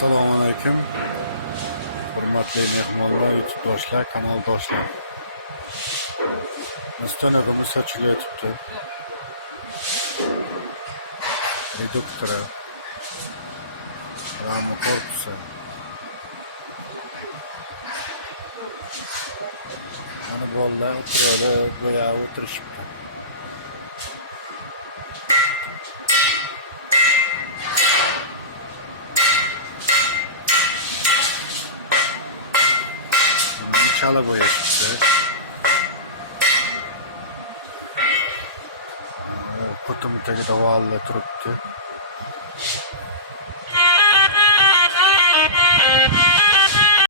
Assalomu alaykum. Hurmatli mehmonlar, YouTube do'stlar, kanal do'stlar. Ustanagimiz sochilyapti. Reduktori, rama korpusi. Mana bolalar o'tirishibdi. Chala bo'yashibdi. Qutum tagida vallar turibdi.